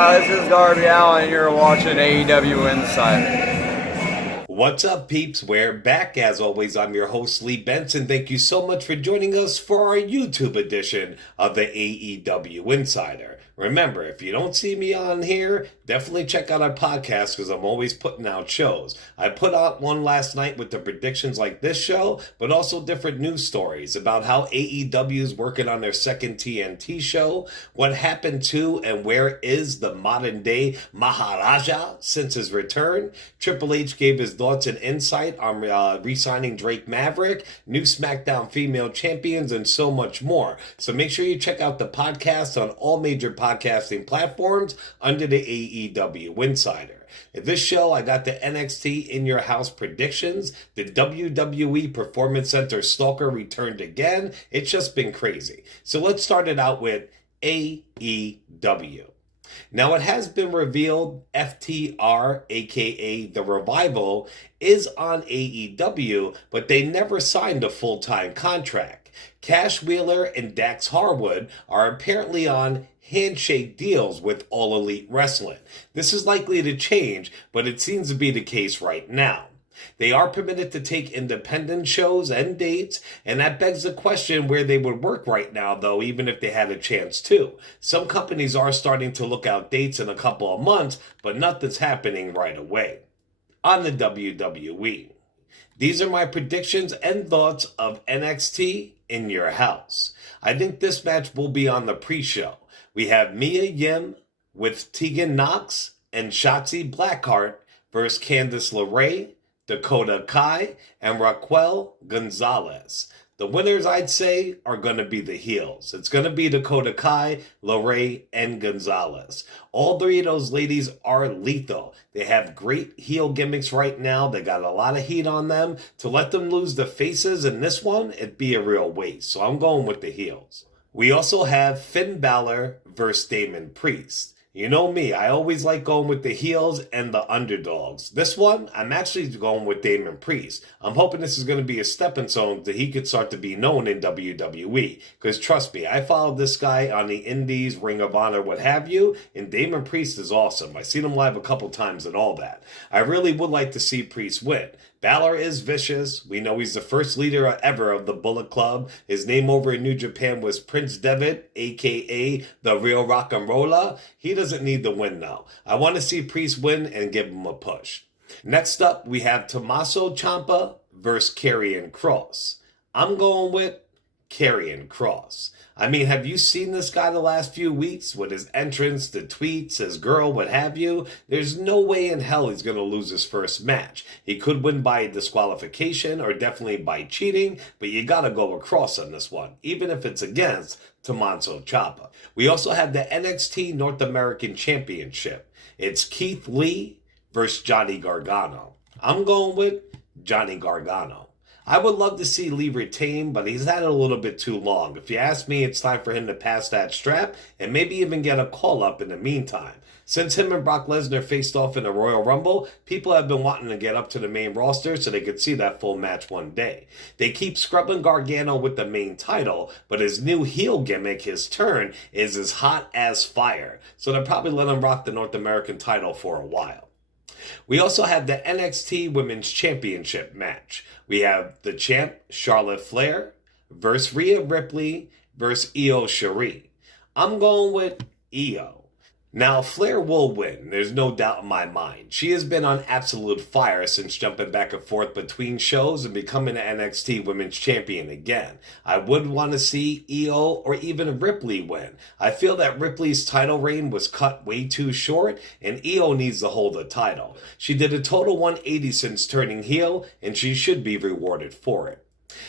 This is Darby Allen, and you're watching AEW Insider. What's up, peeps? We're back. As always, I'm your host, Lee Benson. Thank you so much for joining us for our YouTube edition of the AEW Insider. Remember, if you don't see me on here, definitely check out our podcast because I'm always putting out shows. I put out one last night with the predictions like this show, but also different news stories about how AEW is working on their second TNT show, what happened to and where is the modern day Maharaja since his return. Triple H gave his thoughts and insight on re-signing Drake Maverick, new SmackDown female champions, and so much more. So make sure you check out the podcast on all major podcasting platforms under the AEW Insider. In this show, I got the NXT In Your House predictions. The WWE Performance Center Stalker returned again. It's just been crazy. So let's start it out with AEW. Now, it has been revealed FTR, aka The Revival, is on AEW, but they never signed a full-time contract. Cash Wheeler and Dax Harwood are apparently on handshake deals with All Elite Wrestling. This is likely to change, but it seems to be the case right now. They are permitted to take independent shows and dates, and that begs the question where they would work right now, though, even if they had a chance to. Some companies are starting to look out dates in a couple of months, but nothing's happening right away. On the WWE. These are my predictions and thoughts of NXT In Your House. I think this match will be on the pre-show. We have Mia Yim with Tegan Knox and Shotzi Blackheart versus Candice LeRae, Dakota Kai, and Raquel Gonzalez. The winners, I'd say, are going to be the heels. It's going to be Dakota Kai, LeRae, and Gonzalez. All three of those ladies are lethal. They have great heel gimmicks right now. They got a lot of heat on them. To let them lose the faces in this one, it'd be a real waste. So I'm going with the heels. We also have Finn Balor versus Damon Priest. You know me, I always like going with the heels and the underdogs. This one, I'm actually going with Damon Priest. I'm hoping this is going to be a stepping stone that he could start to be known in WWE. Because trust me, I followed this guy on the Indies, Ring of Honor, what have you, and Damon Priest is awesome. I've seen him live a couple times and all that. I really would like to see Priest win. Balor is vicious. We know he's the first leader ever of the Bullet Club. His name over in New Japan was Prince Devitt, a.k.a. the Real Rock and Roller. He doesn't need the win, though. I want to see Priest win and give him a push. Next up, we have Tommaso Ciampa versus Karrion Kross. I'm going with Karrion Kross. I mean, have you seen this guy the last few weeks with his entrance, the tweets, his girl, what have you? There's no way in hell he's going to lose his first match. He could win by disqualification or definitely by cheating, but you got to go across on this one, even if it's against Tommaso Ciampa. We also have the NXT North American Championship. It's Keith Lee versus Johnny Gargano. I'm going with Johnny Gargano. I would love to see Lee retain, but he's had it a little bit too long. If you ask me, it's time for him to pass that strap and maybe even get a call-up in the meantime. Since him and Brock Lesnar faced off in the Royal Rumble, people have been wanting to get up to the main roster so they could see that full match one day. They keep scrubbing Gargano with the main title, but his new heel gimmick, his turn, is as hot as fire. So they'll probably let him rock the North American title for a while. We also have the NXT Women's Championship match. We have the champ, Charlotte Flair, versus Rhea Ripley versus Io Shirai. I'm going with Io. Now, Flair will win. There's no doubt in my mind. She has been on absolute fire since jumping back and forth between shows and becoming an NXT Women's Champion again. I would want to see Io or even Ripley win. I feel that Ripley's title reign was cut way too short, and Io needs to hold the title. She did a total 180 since turning heel, and she should be rewarded for it.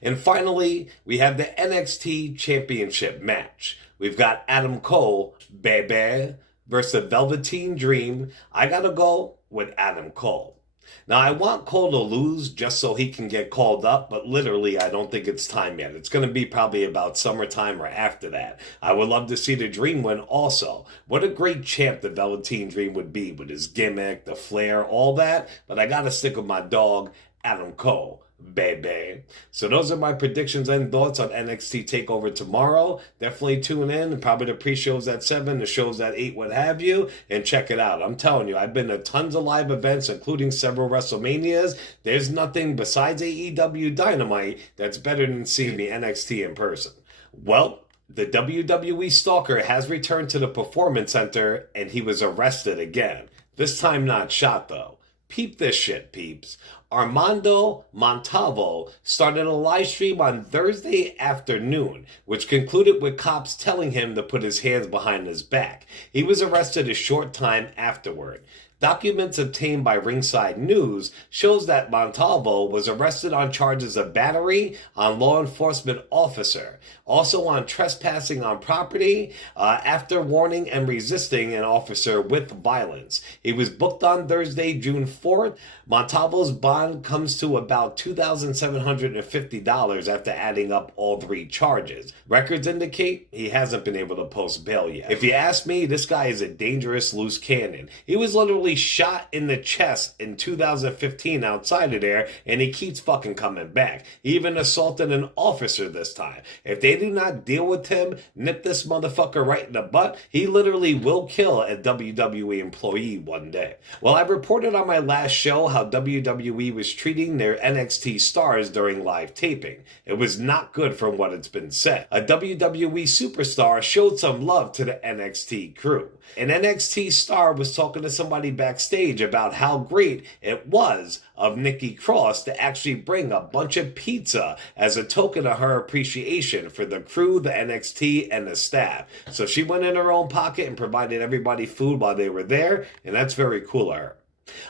And finally, we have the NXT Championship match. We've got Adam Cole, baby, versus the Velveteen Dream. I gotta go with Adam Cole. Now, I want Cole to lose just so he can get called up, but literally, I don't think it's time yet. It's going to be probably about summertime or after that. I would love to see the Dream win also. What a great champ the Velveteen Dream would be with his gimmick, the flair, all that. But I got to stick with my dog, Adam Cole. baby. So those are my predictions and thoughts on NXT TakeOver tomorrow. Definitely tune in. Probably the pre-shows at 7, the shows at 8, what have you, and check it out. I'm telling you, I've been to tons of live events, including several WrestleManias. There's nothing besides AEW Dynamite that's better than seeing the NXT in person. Well, the WWE Stalker has returned to the Performance Center, and he was arrested again. This time not shot, though. Peep this shit, peeps. Armando Montalvo started a live stream on Thursday afternoon, which concluded with cops telling him to put his hands behind his back. He was arrested a short time afterward. Documents obtained by Ringside News shows that Montalvo was arrested on charges of battery on law enforcement officer, also on trespassing on property, after warning and resisting an officer with violence. He was booked on Thursday, June 4th. Montalvo's bond comes to about $2,750 after adding up all 3 charges. Records indicate he hasn't been able to post bail yet. If you ask me, this guy is a dangerous loose cannon. He was literally shot in the chest in 2015 outside of there, and he keeps fucking coming back. He even assaulted an officer this time. If they do not deal with him, nip this motherfucker right in the butt, he literally will kill a WWE employee one day. Well, I reported on my last show how WWE was treating their NXT stars during live taping. It was not good from what it's been said. A WWE Superstar showed some love to the NXT crew. An NXT star was talking to somebody backstage about how great it was of Nikki Cross to actually bring a bunch of pizza as a token of her appreciation for the crew, the NXT, and the staff. So she went in her own pocket and provided everybody food while they were there, and that's very cool of her.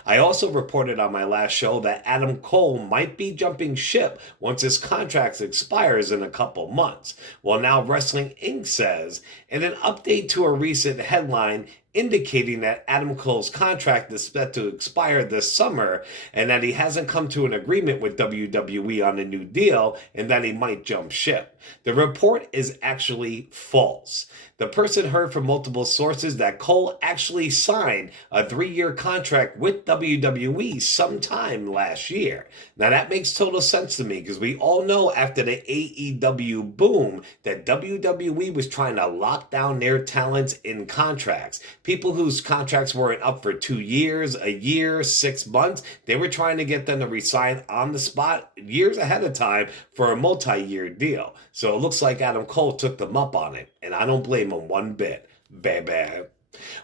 I also reported on my last show that Adam Cole might be jumping ship once his contract expires in a couple months. Well, now Wrestling Inc. says, in an update to a recent headline indicating that Adam Cole's contract is set to expire this summer and that he hasn't come to an agreement with WWE on a new deal and that he might jump ship. The report is actually false. The person heard from multiple sources that Cole actually signed a 3-year contract with WWE sometime last year. Now that makes total sense to me because we all know after the AEW boom that WWE was trying to lock down their talents in contracts. People whose contracts weren't up for 2 years, a year, 6 months, they were trying to get them to resign on the spot years ahead of time for a multi-year deal. So it looks like Adam Cole took them up on it, and I don't blame him one bit. Bad.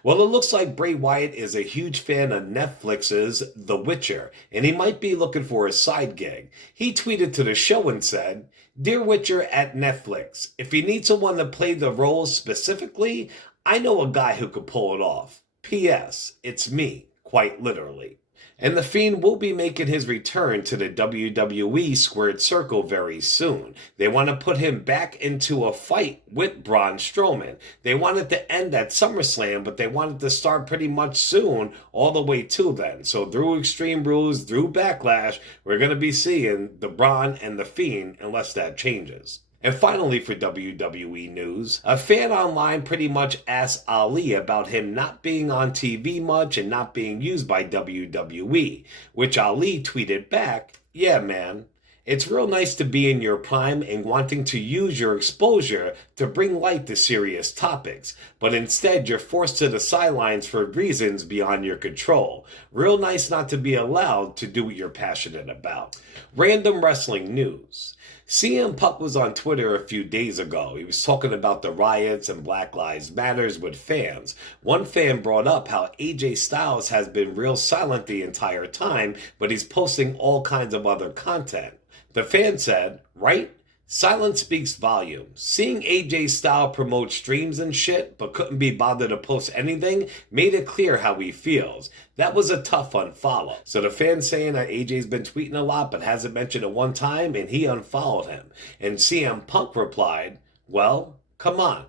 Well, it looks like Bray Wyatt is a huge fan of Netflix's The Witcher, and he might be looking for a side gig. He tweeted to the show and said, "Dear Witcher at Netflix, if you need someone to play the role specifically, I know a guy who could pull it off. P.S. It's me, quite literally." And The Fiend will be making his return to the WWE Squared Circle very soon. They want to put him back into a fight with Braun Strowman. They wanted to end at SummerSlam, but they wanted to start pretty much soon, all the way till then. So through Extreme Rules, through Backlash, we're going to be seeing the Braun and The Fiend, unless that changes. And finally, for WWE news, a fan online pretty much asked Ali about him not being on TV much and not being used by WWE, which Ali tweeted back, "Yeah, man, it's real nice to be in your prime and wanting to use your exposure to bring light to serious topics, but instead you're forced to the sidelines for reasons beyond your control. Real nice not to be allowed to do what you're passionate about." Random wrestling news. CM Punk was on Twitter a few days ago. He was talking about the riots and Black Lives Matters with fans. One fan brought up how AJ Styles has been real silent the entire time, but he's posting all kinds of other content. The fan said, "Right? Silence speaks volumes. Seeing AJ Styles promote streams and shit, but couldn't be bothered to post anything, made it clear how he feels. That was a tough unfollow." So the fan saying that AJ's been tweeting a lot, but hasn't mentioned it one time, and he unfollowed him. And CM Punk replied, "Well, come on.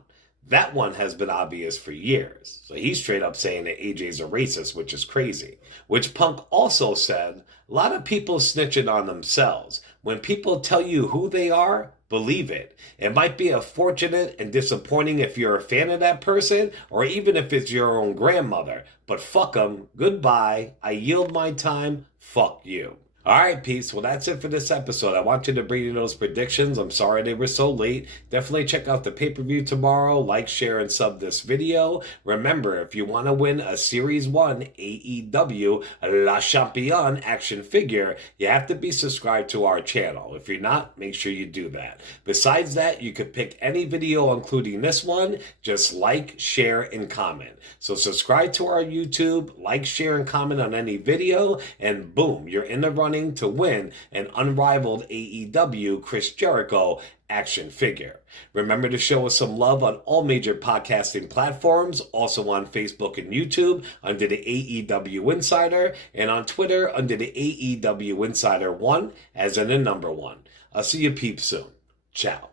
That one has been obvious for years." So he's straight up saying that AJ's a racist, which is crazy. Which Punk also said, "A lot of people snitching on themselves. When people tell you who they are, believe it. It might be unfortunate and disappointing if you're a fan of that person, or even if it's your own grandmother. But fuck them. Goodbye. I yield my time. Fuck you." All right, peeps. Well, that's it for this episode. I want you to bring in those predictions. I'm sorry they were so late. Definitely check out the pay-per-view tomorrow. Like, share, and sub this video. Remember, if you want to win a Series 1 AEW La Champion action figure, you have to be subscribed to our channel. If you're not, make sure you do that. Besides that, you could pick any video, including this one. Just like, share, and comment. So subscribe to our YouTube, like, share, and comment on any video, and boom, you're in the running to win an unrivaled AEW Chris Jericho action figure. Remember to show us some love on all major podcasting platforms, also on Facebook and YouTube under the AEW Insider, and on Twitter under the AEW Insider 1 as in the number 1. I'll see you peeps soon. Ciao.